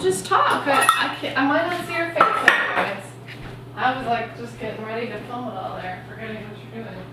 Just talk. I can't. I might not see your face otherwise. I was like just getting ready to film it all there, forgetting what you're doing.